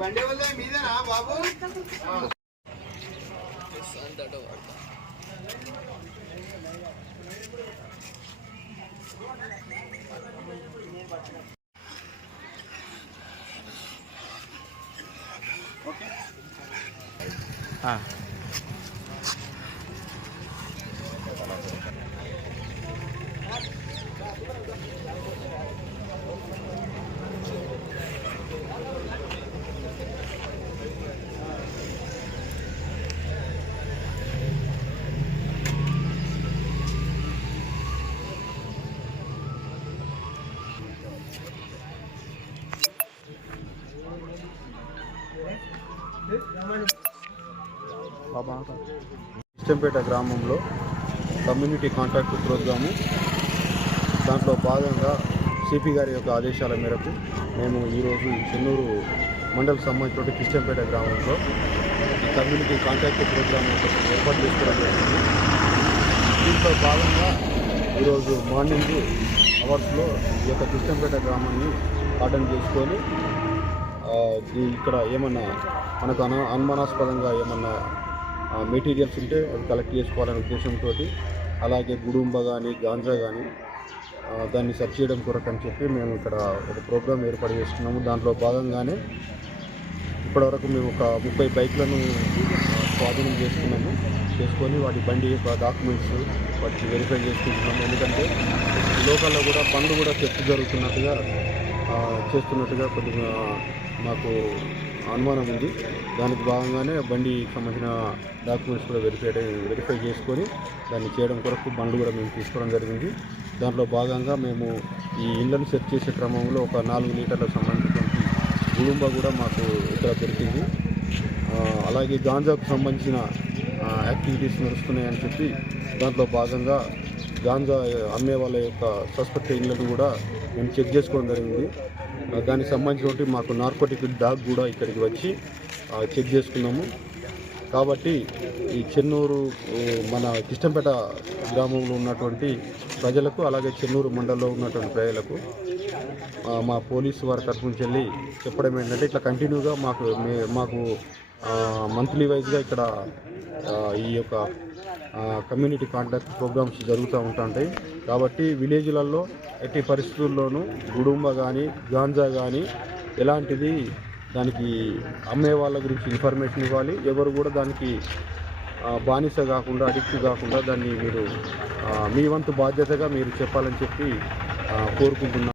బండి వల్ల మీదేనా బాబు? కిష్టంపేట గ్రామంలో కమ్యూనిటీ కాంట్రాక్ట్ ప్రోగ్రాము దాంట్లో భాగంగా సిపి గారి యొక్క ఆదేశాల మేరకు మేము ఈరోజు చెన్నూరు మండల సంబంధించిన కిష్టంపేట గ్రామంలో కమ్యూనిటీ కాంట్రాక్ట్ ప్రోగ్రామ్ ఏర్పాటు చేసుకోవడం జరిగింది. దీంట్లో భాగంగా ఈరోజు మార్నింగ్ అవర్స్లో ఈ యొక్క కిష్టంపేట గ్రామాన్ని అటెండ్ చేసుకొని ఇక్కడ ఏమన్నా మనకు అనుమానాస్పదంగా ఏమన్నా మెటీరియల్స్ ఉంటే అవి కలెక్ట్ చేసుకోవాలనే ఉద్దేశంతో, అలాగే గుడుంబ కానీ గాంజా కానీ దాన్ని సెర్చ్ చేయడం కొరకు అని చెప్పి మేము ఇక్కడ ఒక ప్రోగ్రాం ఏర్పాటు చేసుకున్నాము. దాంట్లో భాగంగానే ఇప్పటివరకు మేము ఒక 30 బైక్లను స్వాధీనం చేసుకొని వాటి బండి యొక్క డాక్యుమెంట్స్ వాటికి వెరిఫై చేసుకుంటున్నాము. ఎందుకంటే లోకల్లో కూడా బండ్లు కూడా చెక్ జరుగుతున్నట్టుగా చేస్తున్నట్టుగా కొద్దిగా మాకు అనుమానం ఉంది. దానికి భాగంగానే బండికి సంబంధించిన డాక్యుమెంట్స్ కూడా వెరిఫై చేసుకొని దాన్ని చేయడం కొరకు బండ్లు కూడా మేము తీసుకోవడం జరిగింది. దాంట్లో భాగంగా మేము ఈ ఇళ్లను సెర్చ్ చేసే క్రమంలో ఒక 4 లీటర్లకు సంబంధించినటువంటి గుడుంబ కూడా మాకు ఇక్కడ దొరికింది. అలాగే గాంజాకు సంబంధించిన యాక్టివిటీస్ నడుస్తున్నాయని చెప్పి దాంట్లో భాగంగా గాంజా అమ్మే వాళ్ళ యొక్క సస్పెక్ట్ ఇళ్లను కూడా మేము చెక్ చేసుకోవడం జరిగింది. దానికి సంబంధించినటువంటి మాకు నార్కోటిక్ డాగ్ కూడా ఇక్కడికి వచ్చి చెక్ చేసుకున్నాము. కాబట్టి ఈ చెన్నూరు మన కిష్టంపేట గ్రామంలో ఉన్నటువంటి ప్రజలకు, అలాగే చెన్నూరు మండలంలో ఉన్నటువంటి ప్రజలకు మా పోలీసు వారి తరఫు నుంచి వెళ్ళి చెప్పడం ఏంటంటే, ఇట్లా కంటిన్యూగా మాకు మంత్లీ వైజ్గా ఇక్కడ ఈ యొక్క కమ్యూనిటీ కాంటాక్ట్ ప్రోగ్రామ్స్ జరుగుతూ ఉంటాయి. కాబట్టి విలేజ్లలో ఎట్టి పరిస్థితుల్లోనూ గుడుంబ కానీ గాంజా కానీ ఎలాంటిది దానికి అమ్మే వాళ్ళ గురించి ఇన్ఫర్మేషన్ ఇవ్వాలి. ఎవరు కూడా దానికి బానిస కాకుండా, అడిక్ట్ కాకుండా దాన్ని మీరు మీ వంతు బాధ్యతగా మీరు చెప్పాలని చెప్పి కోరుకుంటున్నాను.